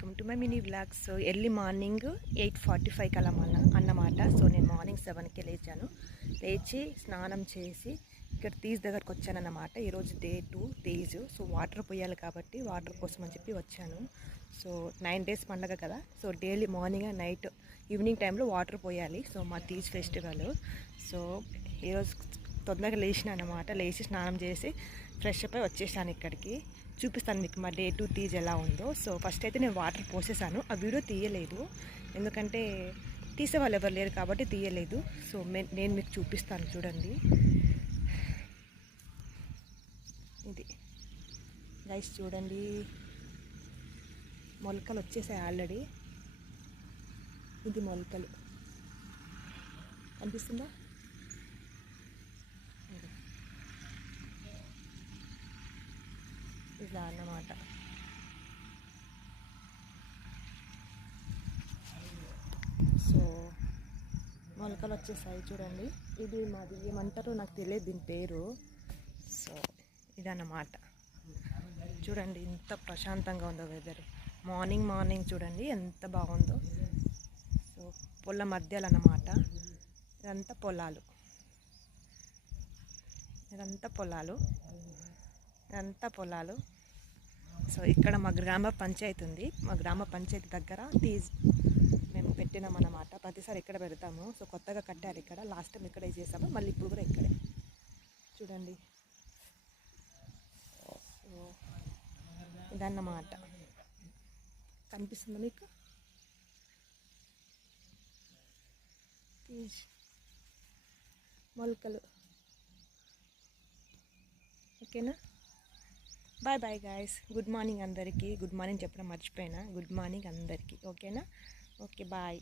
Welcome to my mini vlog. So early morning 8:45 కల అన్నమాట. So నేను మార్నింగ్ 7కే లేచాను. లేచి స్నానం చేసి ఇక్కడ తీజ్ దగ్గరకు వచ్చానన్నమాట. ఈరోజు డే 2 తీజ్. సో వాటర్ పోయాలి కాబట్టి వాటర్ కోసం అని చెప్పి వచ్చాను. సో 9 days పండగ కదా. So daily morning and night evening టైంలో వాటర్ పోయాలి. సో మా తీజ్ ఫెస్టివల్. సో ఈరోజు తొందరగా లేచిన అన్నమాట. లేచి స్నానం చేసి ఫ్రెష్ అప్ అయి వచ్చేసాను. ఇక్కడికి చూపిస్తాను మీకు మా డే 2 తీజ్ ఎలా ఉందో. సో ఫస్ట్ అయితే నేను వాటర్ పోసేసాను. ఆ వీడియో తీయలేదు ఎందుకంటే తీసేవాళ్ళు ఎవరు లేరు కాబట్టి తీయలేదు. సో నేను మీకు చూపిస్తాను చూడండి. ఇది గైస్ చూడండి, మొలకలు వచ్చేసాయి ఆల్రెడీ. ఇది మొలకలు కనిపిస్తుందా? ఇలా అన్నమాట. సో మొలకలు వచ్చేసాయి చూడండి. ఇది మాది ఏమంటారో నాకు తెలియదు దీని పేరు. సో ఇదన్నమాట. చూడండి ఎంత ప్రశాంతంగా ఉందో వెదర్. మార్నింగ్ చూడండి ఎంత బాగుందో. సో పొల మధ్యలో అన్నమాట. ఇదంతా పొలాలు, ఇదంతా పొలాలు. సో ఇక్కడ మా గ్రామ పంచాయతీ ఉంది. మా గ్రామ పంచాయతీ దగ్గర తీజ్ మేము పెట్టినామన్నమాట. ప్రతిసారి ఇక్కడ పెడతాము. సో కొత్తగా కట్టారు ఇక్కడ. లాస్ట్ టైం ఇక్కడే చేసాము, మళ్ళీ ఇప్పుడు కూడా ఇక్కడే. చూడండి ఇదన్నమాట. కనిపిస్తుందా మీకు? తీజ్ మొలకలు. ఓకేనా? Bye guys. గుడ్ మార్నింగ్ అందరికీ. గుడ్ మార్నింగ్ చెప్పడం మర్చిపోయినా. గుడ్ మార్నింగ్ అందరికీ. ఓకేనా? Okay bye.